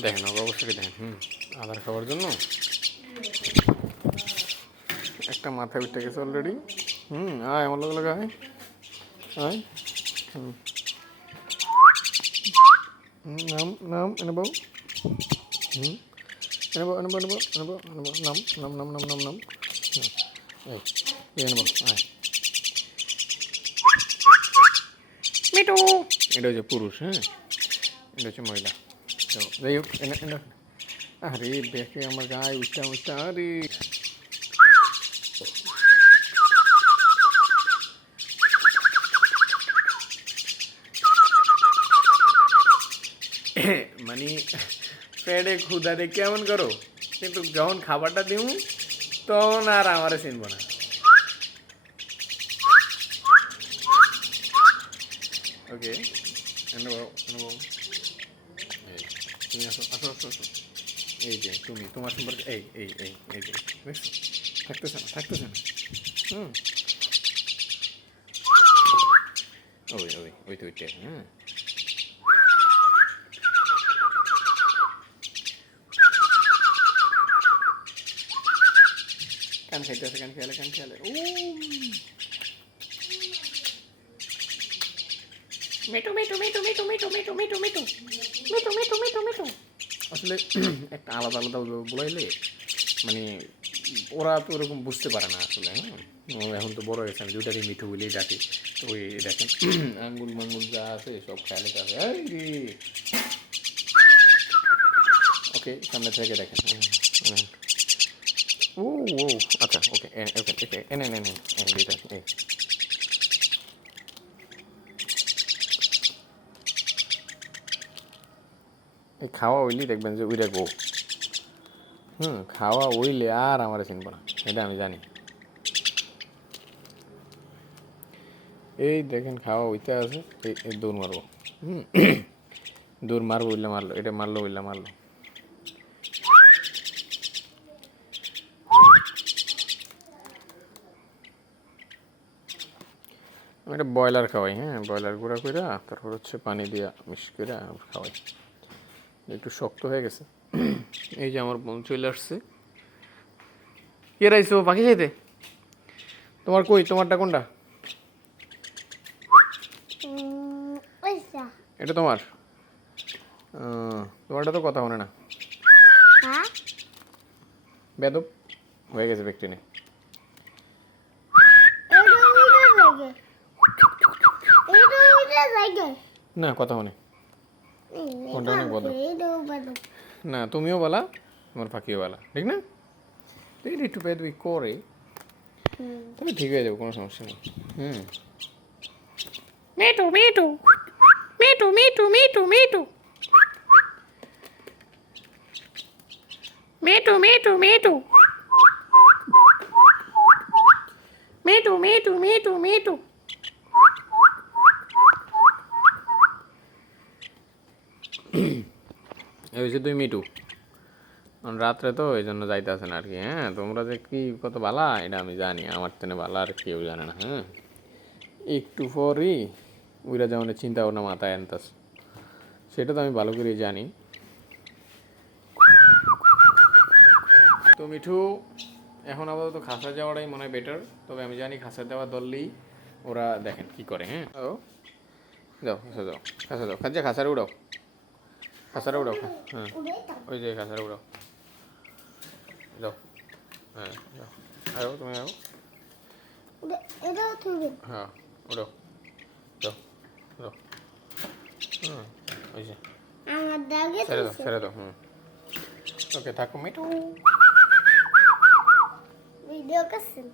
দেখেন অবশ্যই দেখেন আধার খাওয়ার জন্য একটা মাথায় উঠে গেছে অলরেডি। আয় আমার লোক আয় আয়। নাম নাম এনে বউ। এনে বউ এনে বউ এনে বউ এনে বউ এনে বউ নাম নাম নাম নাম নাম নাম। এই এনে বউ আয়। মিটু এটা হচ্ছে পুরুষ, হ্যাঁ এটা হচ্ছে মহিলা। তো যাই হোক এনে এনে আরে দেখে আমার গায়ে উঠটা উঠটা আরে মানে পেটে ক্ষুধাতে কেমন করো, কিন্তু যখন খাবারটা দিব তখন আর আমারে চিনব না। ওকে এনে বউ এনে বউ। এই তুমি আসো আসো আসো আসো। এই যে তুমি তোমার সম্পর্কে এই এই এই এই যে দেখছো থাকতেছে না থাকতেছে না। হুম ওই ওই ওই তো ওইটা হ্যাঁ। কান খাইতে আছে কান খেয়ালে কান খেয়ালে ও মেটু মেটু মেটু মেটু মেটু মেটু মেটু মেটু মেটু মেটু মেটু মেটু। আসলে একটা আলাদা আলাদা বলাইলে মানে ওরা তো ওরকম বুঝতে পারে না আসলে। হ্যাঁ ও এখন তো বড় হয়েছে, আমি দুটারই মিঠু বলেই ডাকি। তো ওই দেখেন আঙ্গুল মাঙ্গুল যা আছে সব খেয়ালে আছে। ওকে সামনে থেকে দেখেন। ও ও আচ্ছা ওকে ওকে ওকে এনে এনে এনে এটা এই এই খাওয়া হইলেই দেখবেন যে উইরা গো। খাওয়া হইলে আর আমার চিনব না, এটা আমি জানি। এই দেখেন খাওয়া হইতে আছে এই দৌড় মারবো। দৌড় মারবো উইলে মারলো, এটা মারলো উইলে মারলো। আমি একটা ব্রয়লার খাওয়াই, হ্যাঁ ব্রয়লার গুঁড়া কইরা তারপর হচ্ছে পানি দিয়া মিক্স করে খাওয়াই। একটু শক্ত হয়ে গেছে। এই যে আমার বোন চলে আসছে। কে রাইছো পাখি খাইতে? তোমার কই তোমারটা কোনটা? এটা তোমার? তোমারটা তো কথা মনে না। বেদব হয়ে গেছে ব্যক্তি নেই। না কথা মনে কোনটা অনেক বদ না, তুমিও বলা তোমার ফাঁকিও বলা, ঠিক না? তুই একটু বেদবি করে তবে ঠিক হয়ে যাবে, কোনো সমস্যা নেই। মিটু মিটু মিটু মিটু মিটু মিটু মিটু মিটু মিটু মিটু মিটু মিটু মিটু। এই হচ্ছে তুই মিটু রাত্রে তো এই জন্য যাইতেছে না আর কি। হ্যাঁ তোমরা যে কি কত বালা এটা আমি জানি, আমার তেনে বালা আর কেউ জানে না। হ্যাঁ একটু পরই উইরা যেমন চিন্তা ভাবনা মাথায় আনতাস, সেটা তো আমি ভালো করেই জানি। তো মিঠু এখন আপাতত খাসা যাওয়াটাই মনে হয় বেটার, তবে আমি জানি খাসা যাওয়া ধরলেই ওরা দেখেন কি করে। হ্যাঁ ও যাও খাসা যাও খাসা যাও খাজা খাসারে উড়াও খাসারে উড়াও। হ্যাঁ ওই যে খাসারে উড়াও যাও। হ্যাঁ যাও আও তুমি আও। হ্যাঁ উড়াও যাও যাও। ওই যে ছেড়ে দাও ছেড়ে দাও। ওকে থাকো মিঠু। ভিডিও করছেন?